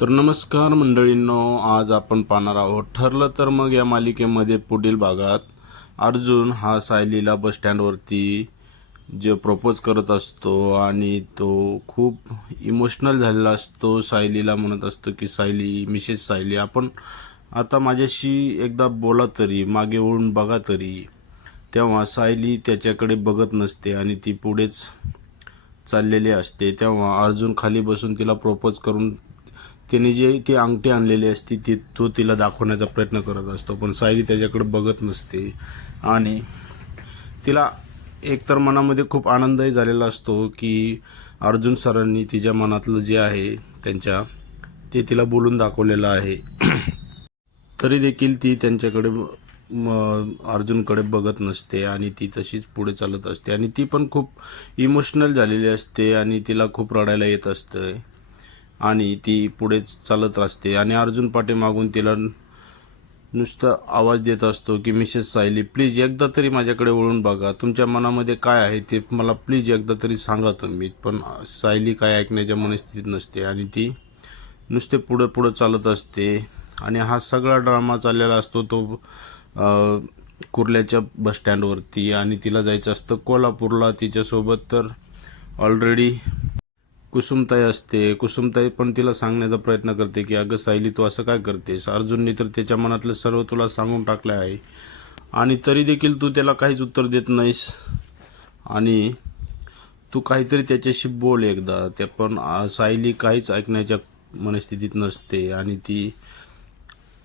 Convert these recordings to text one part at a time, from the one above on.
तर नमस्कार मंडळींनो आज आपण पाहणार आहोत. ठरलं तर मग या मालिकेमध्ये पुढील भागात अर्जुन हा सायलीला बस स्टँडवरती जे प्रपोज करत असतो आणि तो खूप इमोशनल झालेला असतो. सायलीला म्हणत असतो की सायली मिसेस सायली आपण आता माझ्याशी एकदा बोला तरी मागे वळून बघा तरी. तेव्हा सायली त्याच्याकडे बघत नसते आणि ती पुढेच चाललेली असते. तेव्हा अर्जुन खाली बसून तिला प्रपोज करून त्याने जे ती अंगठी आणलेली असते ती तो तिला दाखवण्याचा प्रयत्न करत असतो पण सायली त्याच्याकडे बघत नसते. आणि तिला एकतर मनामध्ये खूप आनंदही झालेला असतो की अर्जुन सरांनी तिच्या मनातलं जे आहे त्यांच्या ते तिला बोलून दाखवलेलं आहे. तरी देखील ती त्यांच्याकडे अर्जुनकडे बघत नसते आणि ती तशीच पुढे चालत असते. आणि ती पण खूप इमोशनल झालेली असते आणि तिला खूप रडायला येत असतं. आणि ती पुढे चालत असते. आणि अर्जुन पाटे मागून तिला नुसतं आवाज देत असतो की मिसेस सायली प्लीज एकदा तरी माझ्याकडे वळून बघा. तुमच्या मनामध्ये काय आहे ते मला प्लीज एकदा तरी सांगा तुम्ही. पण सायली काय ऐकण्याच्या मनस्थितीत नसते आणि ती नुसते पुढं पुढं चालत असते. आणि हा सगळा ड्रामा चाललेला असतो तो कुर्ल्याच्या बसस्टँडवरती. आणि तिला जायचं असतं कोल्हापूरला. तिच्यासोबत तर ऑलरेडी कुसुमताई असते कुसुमताई पण तिला सांगण्याचा प्रयत्न करते की अगं सायली तू असं काय करतेस? अर्जुननी तर त्याच्या मनातलं सर्व तुला सांगून टाकलं आहे. आणि तरी देखील तू त्याला काहीच उत्तर देत नाहीस. आणि तू काहीतरी त्याच्याशी बोल एकदा. ते पण सायली काहीच ऐकण्याच्या मनस्थितीत नसते. आणि ती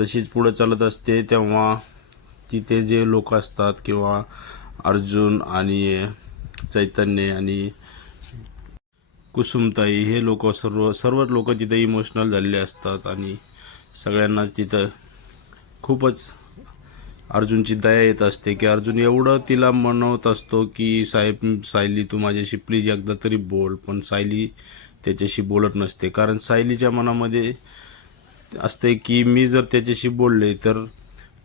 तशीच पुढं चालत असते. तेव्हा तिथे जे लोक असतात किंवा अर्जुन आणि चैतन्य आणि कुसुमताई हे लोक सर्व सर्वच लोक तिथं इमोशनल झालेले असतात आणि सगळ्यांनाच तिथं खूपच अर्जुनची दया येत असते की अर्जुन एवढं तिला म्हणवत असतो की साहेब सायली तू माझ्याशी प्लीज एकदा तरी बोल. पण सायली त्याच्याशी बोलत नसते. कारण सायलीच्या मनामध्ये असते की मी जर त्याच्याशी बोलले तर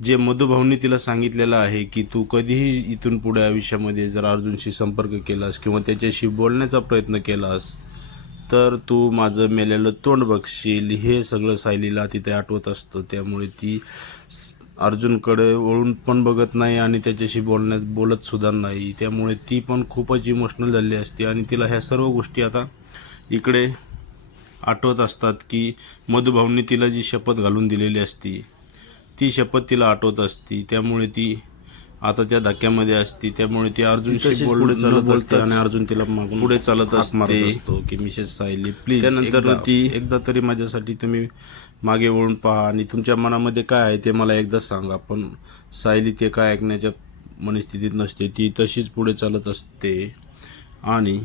जे मधुभाऊनी तिला सांगितलेलं आहे की तू कधीही इथून पुढे आयुष्यामध्ये जर अर्जुनशी संपर्क केलास किंवा त्याच्याशी बोलण्याचा प्रयत्न केलास तर तू माझं मेलेलं तोंड बघशील. हे सगळं सायलीला तिथे आठवत असतं. त्यामुळे ती अर्जुनकडे वळून पण बघत नाही आणि त्याच्याशी बोलण्यात बोलत सुद्धा नाही. त्यामुळे ती पण खूपच इमोशनल झाली असते. आणि तिला ह्या सर्व गोष्टी आता इकडे आठवत असतात की मधुभाऊंनी तिला जी शपथ घालून दिलेली असती ती शपथ तिला आठवत असती. त्यामुळे ती आता त्या धक्क्यामध्ये असती त्यामुळे ती अर्जुनशी तशीच पुढे चालत असते आणि अर्जुन तिला मागून पुढे चालत असते. असतो की मिसेस सायली प्लीज त्यानंतर ती एकदा तरी माझ्यासाठी तुम्ही मागे वळून पहा आणि तुमच्या मनामध्ये काय आहे ते मला एकदा सांगा. पण सायली ते काय ऐकण्याच्या मनस्थितीत नसते. ती तशीच पुढे चालत असते. आणि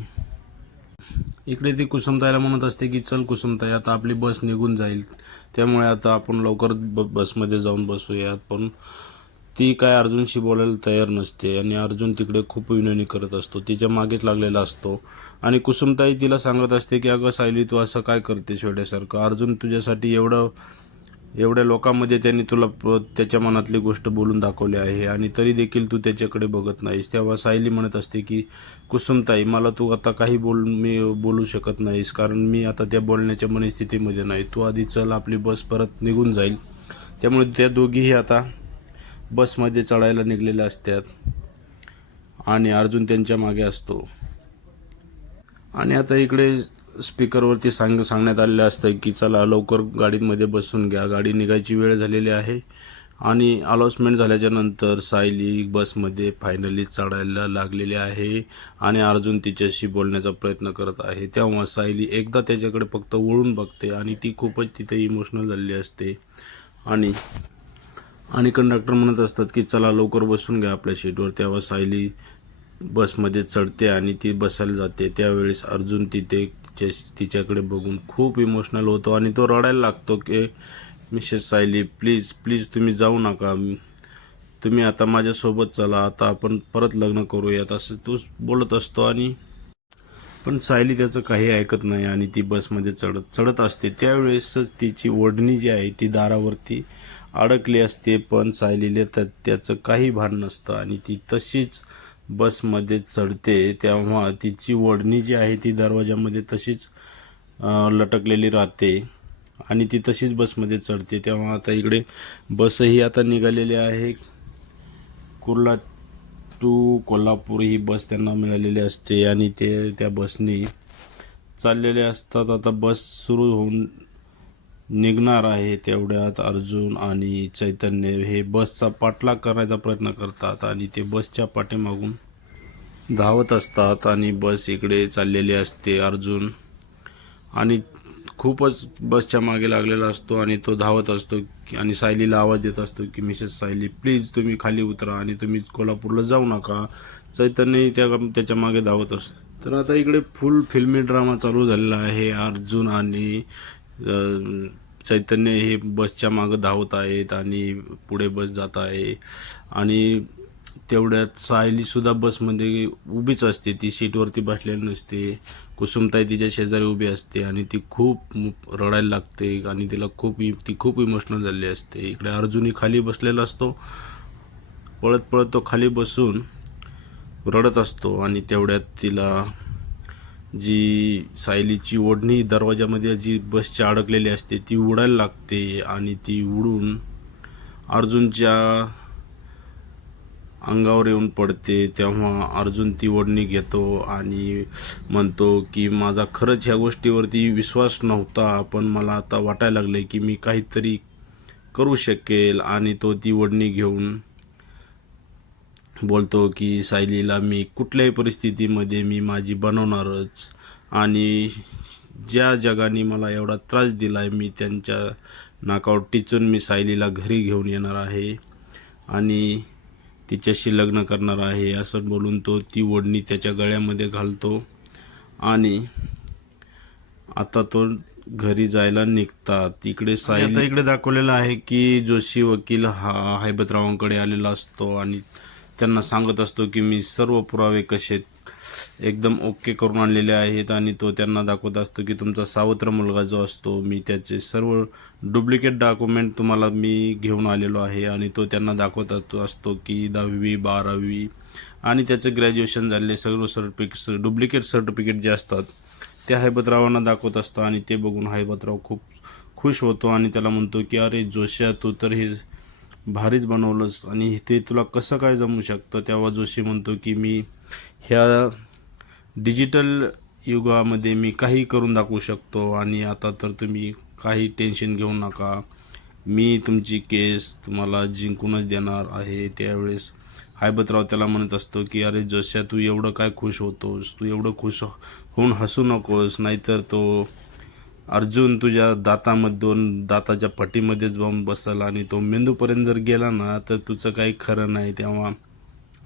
इकडे ती कुसुमताईला म्हणत असते की चल कुसुमताई आता आपली बस निघून जाईल. त्यामुळे आता आपण लवकर ब बसमध्ये जाऊन बसूयात. पण ती काय अर्जुनशी बोलायला तयार नसते आणि अर्जुन तिकडे खूप विनवणी करत असतो. तिच्या मागेच लागलेला असतो. आणि कुसुमताई तिला सांगत असते की अगं सायली तू असं काय करतेस वेड्यासारखं अर्जुन तुझ्यासाठी एवढं एवढ्या लोकांमध्ये त्यांनी तुला त्याच्या मनातली गोष्ट बोलून दाखवली आहे आणि तरी देखील तू त्याच्याकडे बघत नाहीस. तेव्हा सायली म्हणत असते की कुसुमताई मला तू आता काही बोल मी बोलू शकत नाहीस कारण मी आता त्या बोलण्याच्या मनस्थितीमध्ये नाही. तू आधी चल आपली बस परत निघून जाईल. त्यामुळे त्या दोघीही आता बसमध्ये चढायला निघलेल्या असतात. आणि अर्जुन त्यांच्या मागे असतो. आणि आता इकडे स्पीकरवरती सांग सांगण्यात आलेलं असतं की चला लवकर गाडीमध्ये बसून घ्या. गाडी निघायची वेळ झालेली आहे. आणि अनाऊन्समेंट झाल्याच्यानंतर सायली बसमध्ये फायनली चढायला लागलेली आहे. आणि अर्जुन तिच्याशी बोलण्याचा प्रयत्न करत आहे. तेव्हा सायली एकदा त्याच्याकडे फक्त वळून बघते आणि ती खूपच तिथे इमोशनल झालेली असते. आणि आणि कंडक्टर म्हणत असतात की चला लवकर बसून घ्या आपल्या सीटवर तेव्हा सायली बसमध्ये चढते आणि ती बसायला जाते. त्यावेळेस अर्जुन तिथे तिच्या तिच्याकडे बघून खूप इमोशनल होतो आणि तो रडायला लागतो की मिसेस सायली प्लीज प्लीज तुम्ही जाऊ नका. तुम्ही आता माझ्यासोबत चला. आता आपण परत लग्न करूयात. असं तो बोलत असतो आणि पण सायली त्याचं काही ऐकत नाही आणि ती बसमध्ये चढत चढत असते. त्यावेळेसच तिची ओढणी जी आहे ती दारावरती अडकली असते पण सायलीला तर त्याचं काही भान नसतं आणि ती तशीच बसमध्ये चढते. तेव्हा तिची ओढणी जी आहे ती दरवाजामध्ये तशीच लटकलेली राहते आणि ती तशीच बसमध्ये चढते. तेव्हा आता इकडे बसही आता निघालेली आहे. कुर्ला टू कोल्हापूर ही बस त्यांना मिळालेली असते आणि ते त्या बसने चाललेले असतात. आता बस सुरू होऊन निघणार आहे तेवढ्यात अर्जुन आणि चैतन्य हे बसचा पाठलाग करण्याचा प्रयत्न करतात आणि ते बसच्या पाठीमागून धावत असतात आणि बस इकडे चाललेली असते. अर्जुन आणि खूपच बसच्या मागे लागलेला असतो आणि तो धावत असतो की- आणि सायलीला आवाज देत असतो की मिसेस सायली प्लीज तुम्ही खाली उतरा आणि तुम्ही कोल्हापूरला जाऊ नका. चैतन्यही त्या त्याच्यामागे धावत असतो. तर आता इकडे फुल फिल्मी ड्रामा चालू झालेला आहे. अर्जुन आणि चैतन्य हे बसच्या मागं धावत आहेत आणि पुढे बस जात आहे. आणि तेवढ्यात सायलीसुद्धा बसमध्ये उभीच असते. ती सीटवरती बसलेली नसते. कुसुमताई तिच्या शेजारी उभी असते आणि ती खूप रडायला लागते आणि तिला खूप ती खूप इमोशनल झाली असते. इकडे अर्जुनही खाली बसलेला असतो. पळत पळत तो खाली बसून रडत असतो आणि तेवढ्यात तिला जी सायलीची ओढणी दरवाजामध्ये जी बसची अडकलेली असते ती उडायला लागते आणि ती उडून अर्जुनच्या अंगावर येऊन पडते. तेव्हा अर्जुन ती ओढणी घेतो आणि म्हणतो की माझा खरंच ह्या गोष्टीवरती विश्वास नव्हता पण मला आता वाटायला लागले की मी काहीतरी करू शकेल. आणि तो ती ओढणी घेऊन बोलतो की सायलीला मी कुठल्याही परिस्थितीमध्ये मी माझी बनवणारच आणि ज्या जगाने मला एवढा त्रास दिला आहे मी त्यांच्या नाकावर टिचून मी सायलीला घरी घेऊन येणार आहे आणि तिच्याशी लग्न करणार आहे असं बोलून तो ती ओढणी त्याच्या गळ्यामध्ये घालतो आणि आता तो घरी जायला निघतात इकडे सायली इकडे दाखवलेलं आहे की जोशी वकील हा हैबतरावांकडे आलेला असतो आणि त्यांना सांगत असतो की मी सर्व पुरावे कसे एकदम ओके करून आणलेले आहेत आणि तो त्यांना दाखवत असतो की तुमचा सावत्र मुलगा जो असतो मी त्याचे सर्व डुप्लिकेट डॉक्युमेंट तुम्हाला मी घेऊन आलेलो आहे आणि तो त्यांना दाखवत असतो असतो की दहावी बारावी आणि त्याचं ग्रॅज्युएशन झालेले सर्व सर्टिफिकेट डुप्लिकेट सर्टिफिकेट जे असतात ते हैबतरावांना दाखवत असतो आणि ते बघून हैबतराव खूप खुश होतो आणि त्याला म्हणतो की अरे जोशिया तू तर हे भारीच बनवलंस. आणि ते तुला कसं काय जमू शकतं? तेव्हा जोशी म्हणतो की मी ह्या डिजिटल युगामध्ये मी काही करून दाखवू शकतो आणि आता तर तुम्ही काही टेन्शन घेऊ नका. मी तुमची केस तुम्हाला जिंकूनच देणार आहे. त्यावेळेस हायबतराव त्याला म्हणत असतो की अरे जोश्या तू एवढं काय खुश होतोस? तू एवढं खुश होऊन हसू नकोस नाहीतर तो अर्जुन तुझ्या दातामध्ये दोन दाताच्या पटीमध्येच जाऊन बसल आणि तो मेंदूपर्यंत जर गेला ना तर तुझं काही खरं नाही. तेव्हा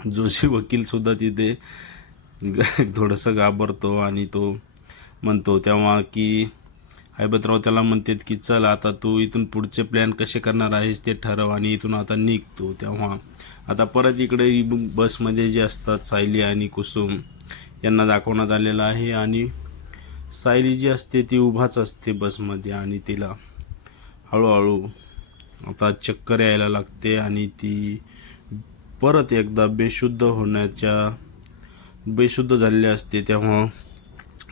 जोशी वकीलसुद्धा तिथे थोडंसं घाबरतो आणि तो म्हणतो तेव्हा की हैबतराव त्याला म्हणतात की चल आता तू इथून पुढचे प्लॅन कसे करणार आहेस ते ठरव आणि इथून आता निघतो तेव्हा आता परत इकडे बसमध्ये जे असतात सायली आणि कुसुम यांना दाखवण्यात आलेलं आहे आणि सायली जी असते ती उभाच असते बसमध्ये आणि तिला हळूहळू आता चक्कर यायला लागते आणि ती परत एकदा बेशुद्ध होण्याच्या बेशुद्ध झालेली असते. तेव्हा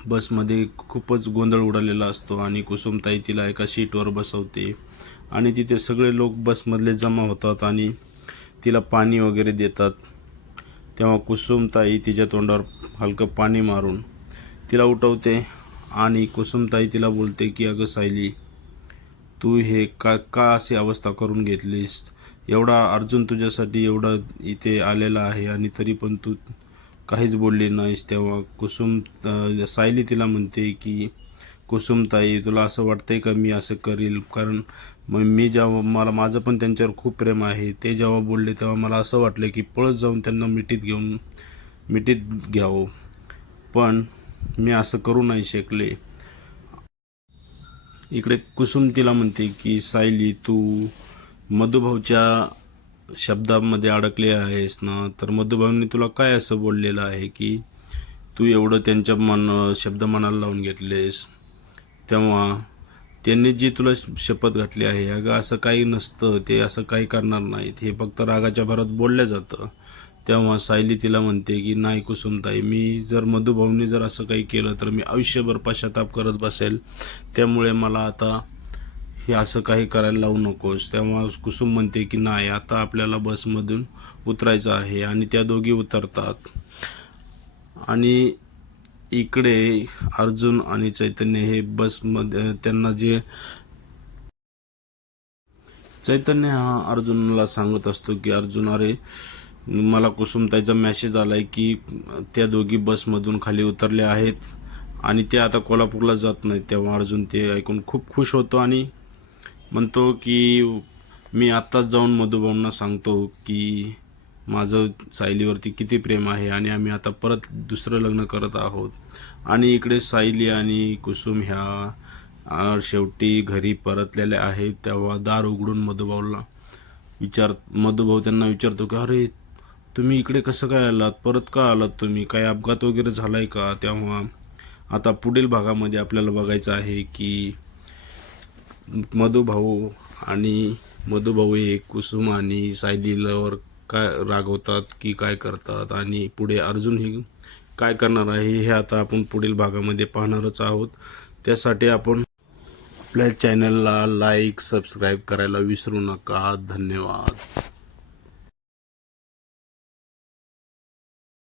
बसमध्ये खूपच गोंधळ उडालेला असतो आणि कुसुमताई तिला एका सीटवर बसवते आणि तिथे सगळे लोक बसमधले जमा होतात आणि तिला पाणी वगैरे देतात. तेव्हा कुसुमताई तिच्या तोंडावर हलकं पाणी मारून तिला उठवते आणि कुसुमताई तिला बोलते की अगं सायली तू हे का का अशी अवस्था करून घेतलीस? एवढा अर्जुन तुझ्यासाठी एवढा इथे आलेला आहे आणि तरी पण तू काहीच बोलली नाहीस. तेव्हा कुसुम सायली तिला म्हणते की कुसुमताई तुला असं वाटतंय का मी असं करील? कारण मग मी जेव्हा मला माझं पण त्यांच्यावर खूप प्रेम आहे. ते जेव्हा बोलले तेव्हा मला असं वाटलं की पळत जाऊन त्यांना मिठीत घेऊन मिठीत घ्यावं. पण मी असं करू नाही शकले. इकडे कुसुम तिला म्हणते की सायली तू मधुभाऊच्या शब्दामध्ये अडकले आहेस ना? तर मधुभाऊने तुला काय असं बोललेलं आहे की तू एवढं त्यांच्या मन शब्द मनाला लावून घेतलेस? तेव्हा त्यांनी जी तुला शपथ घातली आहे अगं असं काही नसतं ते असं काही करणार नाहीत. हे फक्त रागाच्या भरात बोललं जातं. तेव्हा सायली तिला म्हणते की नाही कुसुमताई मी जर मधुभाऊनी जर असं काही केलं तर मी आयुष्यभर पश्चाताप करत बसेल. त्यामुळे मला आता हे असं काही करायला लावू नकोस. तेव्हा कुसुम म्हणते की नाही आता आपल्याला बसमधून उतरायचं आहे आणि त्या दोघी उतरतात. आणि इकडे अर्जुन आणि चैतन्य हे बसमध्ये त्यांना जे चैतन्य हा अर्जुनला सांगत असतो की अर्जुन अरे मला कुसुमताईचा मेसेज आलाय की त्या दोघी बसमधून खाली उतरल्या आहेत आणि ते आता कोल्हापूरला जात नाहीत. तेव्हा अर्जुन ते ऐकून खूप खुश होतो आणि म्हणतो की मी आत्ताच जाऊन मधुभाऊंना सांगतो की माझं सायलीवरती किती प्रेम आहे आणि आम्ही आता परत दुसरं लग्न करत आहोत. आणि इकडे सायली आणि कुसुम ह्या शेवटी घरी परतलेल्या आहेत. तेव्हा दार उघडून मधुभाऊला विचार मधुभाऊ त्यांना विचारतो की अरे तुम्ही इकडे कसं काय आलात? परत का आलात तुम्ही? काय अपघात वगैरे झाला आहे का? तेव्हा आता पुढील भागामध्ये आपल्याला बघायचं आहे की मधुभाऊ आणि मधुभाऊ हे कुसुम आणि सायलीलावर काय रागवतात की काय करतात? आणि पुढे अर्जुन हे काय करणार आहे हे आता आपण पुढील भागामध्ये पाहणारच आहोत. त्यासाठी आपण आपल्या चॅनलला लाईक सबस्क्राईब करायला विसरू नका. धन्यवाद.